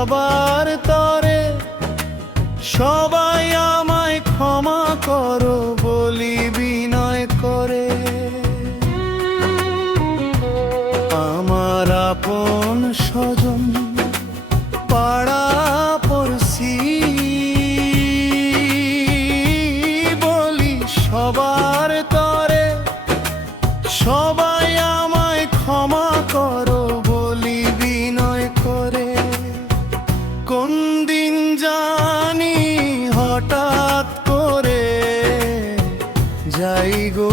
সবার তরে সবাই আমায় ক্ষমা করো বলি বিনয় করে। আমার আপন স্বজন পাড়া পড়শি বলি সবার তরে সবাই আমায় ক্ষমা করো বলি বিনয় করে। কোন দিন জানি হঠাৎ করে যাই গো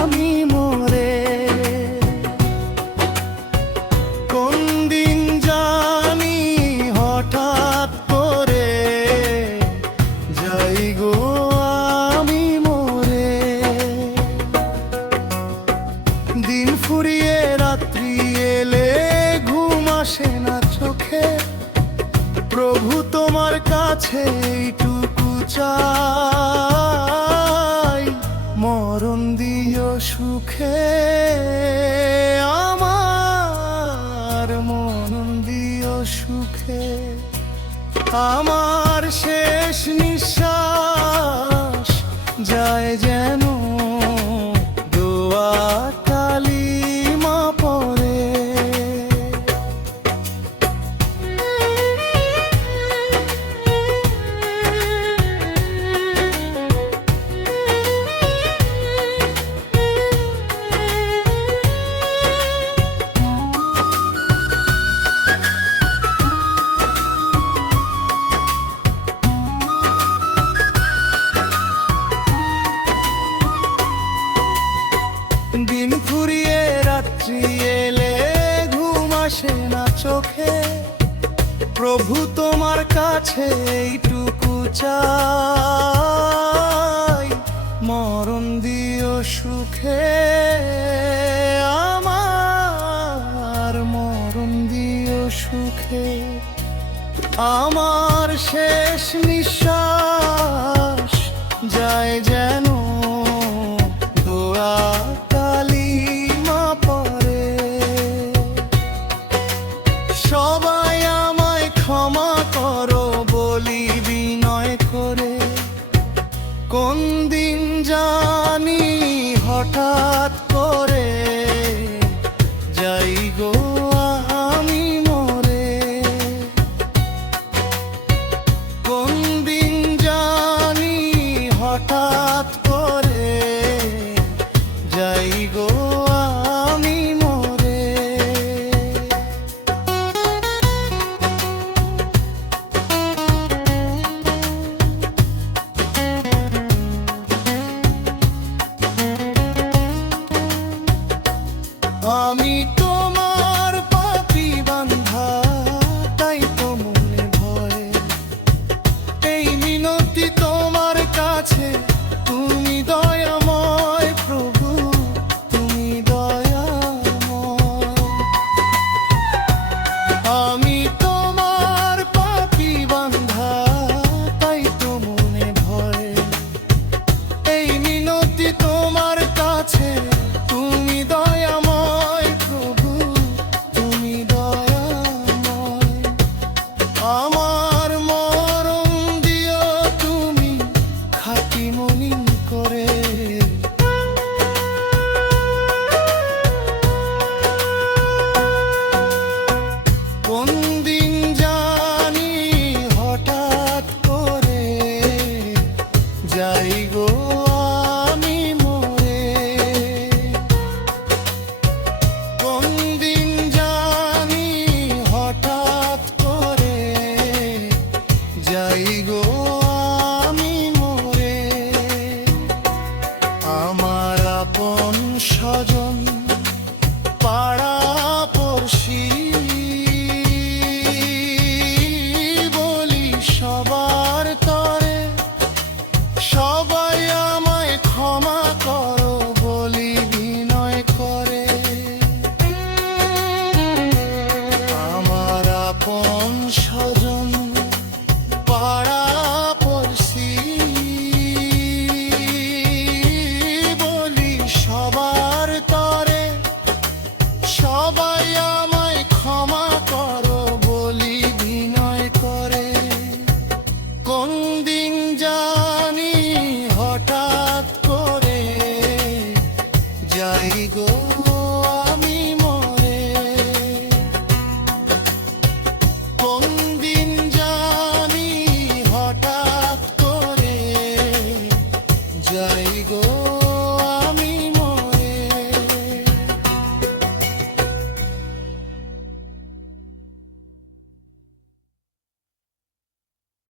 আমি মরে। কোন দিন জানি হঠাৎ করে যাই গো আমি মরে। দিন ফুরিয়ে রাত্রি এলে ঘুম আসে না চোখে, প্রভু তোমার কাছে এইটুকু চাই, মরণ দিও সুখে। আমার মরণ দিও সুখে। আমার শেষ নিঃশ্বাস যায় যেন দোয়া কালিমা পড়ে। দিন ফুরিয়ে রাত্রি এলে ঘুম আসে না চোখে, প্রভু তোমার কাছে এইটুকু চাই, মরণ দিও সুখে। আমার মরণ দিও সুখে। আমার শেষ নিঃশ্বাস যায় যেন দোয়া কালিমা পড়ে। সবাই আমায় ক্ষমা করো বলি বিনয় করে। কোন দিন জানি হঠাৎ করে যাই গো আমি মরে। কোন দিন জানি হঠাৎ করে যাই গো আমি মরে। আমি তোমার পাপী বান্ধা, তাই তো মনে ভয়। এই মিনতি তোমার কাছে, তুমি দয়াময় প্রভু, তুমি দয়াময়। আমি তোমার পাপী বান্ধা, তাই তো মনে ভয়। এই মিনতি তোমার কাছে, তুমি দয়াময় প্রভু, তুমি দয়াময়। আমার মরণ দিও তুমি খাঁটি মনিন করে। কোন